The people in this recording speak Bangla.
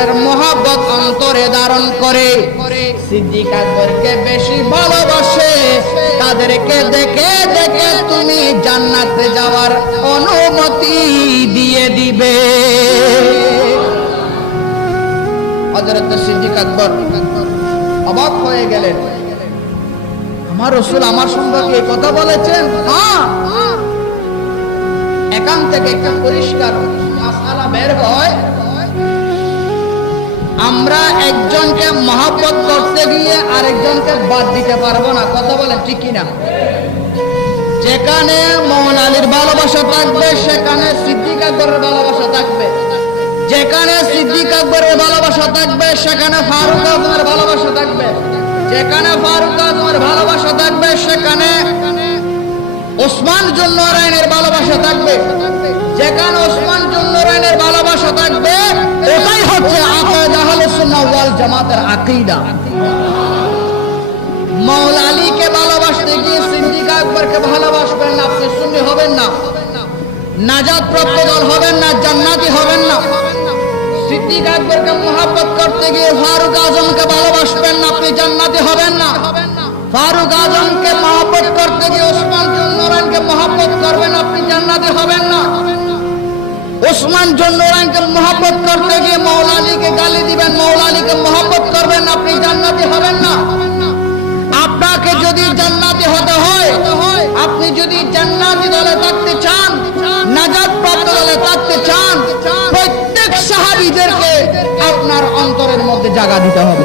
আকবরের মহব্বত অন্তরে ধারণ করে সিদ্দিক আকবরকে বেশি ভালোবাসে, তাদেরকে দেখে দেখে তুমি জান্নাতে যাওয়ার অনুমতি দিয়ে দিবে। হযরত সিদ্দিক আকবর অবাক হয়ে গেলেন, আমার রাসূল আমার সম্পর্কে এই কথা বলেছেন? হ্যাঁ। এখান থেকে একটা পরিষ্কার মাসআলা বের হয়, আমরা একজনকে মহব্বত করতে গিয়ে আরেকজনকে বাদ দিতে পারবো না। কথা বলেন ঠিক কিনা? যেখানে মওলা আলীর ভালোবাসা থাকবে সেখানে সিদ্দিক আকবরের ভালোবাসা থাকবে, যেখানে সিদ্দিক আকবরের ভালোবাসা থাকবে সেখানে ফারুক আজমের ভালোবাসা থাকবে, যেখানে ফারুক আজমের ভালোবাসা থাকবে সেখানে ওসমান জুন্নুরাইনের ভালোবাসা থাকবে, যেখানে ওসমান জুন্নুরাইনের ভালোবাসা থাকবে ওটাই হচ্ছে আকিদা আহলুস সুন্নাহ ওয়াল জামাতের আকিদা। মাওলা আলীকে ভালোবাসতে গিয়ে সিদ্দিক আকবরকে ভালোবাসবেন না, আপনি সুন্নি হবেন না, নাজাত প্রাপ্ত দল হবেন না, জান্নাতি হবেন না। সিদ্দিক আকবরকে মহব্বত করতে গিয়ে ফারুক আজমকে ভালোবাসবেন না, আপনি জান্নাতি হবেন না। ফারুক আজমকে মহব্বত করতে গিয়ে ওসমান জুন্নুরাইনকে মহব্বত করবেন, আপনি জান্নাতি হবেন না। ওসমান জুন্নুরাইনকে মহব্বত করতে গিয়ে মাওলা আলীকে গালি দিবেন, মাওলা আলীকে মহব্বত করবেন, আপনি জান্নাতি হবেন না। আপনাকে যদি জান্নাতি হতে হয়, আপনি যদি জান্নাতি দলে থাকতে চান, নাজাত প্রাপ্ত দলে থাকতে চান, প্রত্যেক সাহাবীদেরকে আপনার অন্তরের মধ্যে জায়গা দিতে হবে।